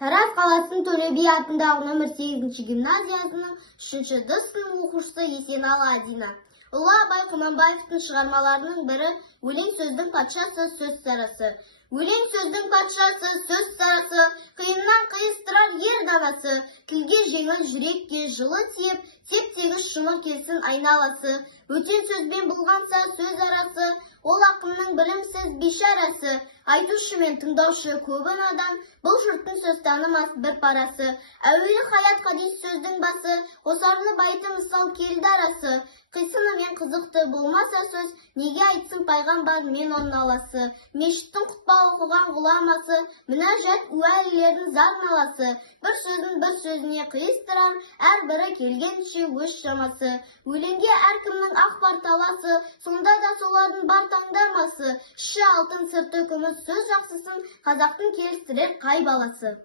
Тараз қаласының Төле би атындағы нөмір 8 гимназиясының 3-д сынып оқушысы Есеналы Адина. Ұлы Абай Құнанбаевтың шығармаларының бірі өлең сөздің патшасы, сөз сарасы. Өлең сөздің патшасы, сөз сарасы, қиыннан қиыстырар ер данасы, тілге жеңіл, жүрекке жылы тиіп, теп-тегіс жұмыр келсін айналасы. Өтен сөзбен болғанса сөз арасы, ол ақынның білімсіз бейшарасы. Айтушы мен тыңдаушы көбі надан, бұл жұрттың сөз танымас бір парасы. Әуелі хаят хадис сөздің басы, қосарлы байты мысал келді арасы. Қисыны мен қызықты болмаса сөз, неге айтсын пайғамбар мен оның аласы. Мешіттің құтпа оқыған ғұламасы, мінәжат уәлілердің зар наласы. Бір сөзін бір сөзіне қиыстырар, әрбірі келгенше өз шамасы. Өлеңге әркімнің ақ бар таласы, сонда да солардың бар таңдамасы. Іші алтын, сырты күміс сөз жақсысын, қазақтың келістірер қай баласы.